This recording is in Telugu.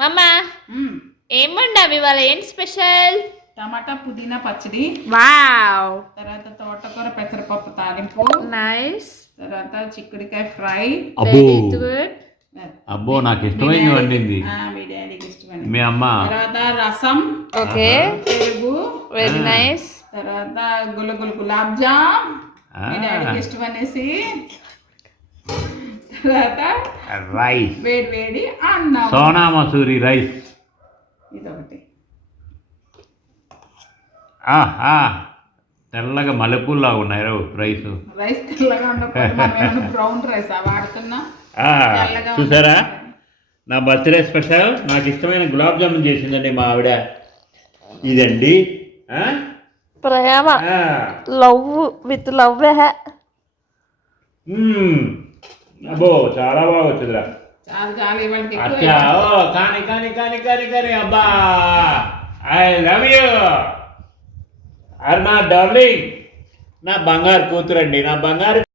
మమ్మా ఏం వండావు ఇవాళ? ఏంటి స్పెషల్? టమాటా పుదీనా పచ్చడి, వావ్, తర్వాత తోటకూర పెసరపప్పు తాలింపు, నైస్, తర్వాత చిక్కుడుకాయ ఫ్రై. Very good. అబ్బో నాకు ఇష్టమైంది వండింది మీ డాడీకి ఇష్టమైనది. మీ అమ్మ. తర్వాత రసం, ఓకే, పెరుగు, వెరీ నైస్. తర్వాత గులాబ్ జామ్ మీ డాడీకి ఇష్టం అనేసి, తర్వాత రైస్, వేడి వేడి అన్నం, సోనా మసూరి రైస్. ఇదొకటి. తెల్లగా మల్లెపూల్లాగా ఉన్నాయి రైస్. రైస్ తెల్లగా ఉండకపోతే బ్రౌన్ రైస్ వాడుతున్నా. చూసారా, నా బర్త్డే స్పెషల్ నాకు ఇష్టమైన గులాబ్ జామున్ చేసిందండి మా ఆవిడ. ఇదండి ప్రేమ, లవ్ విత్ లవ్. అబ్బో చాలా బాగా వచ్చిందిరా. అచ్చా, కానీ కానీ కానీ కానీ కానీ అబ్బా, ఐ లవ్ యూ ఆర్ నా డార్లింగ్, నా బంగారు కూతురండి, నా బంగారు.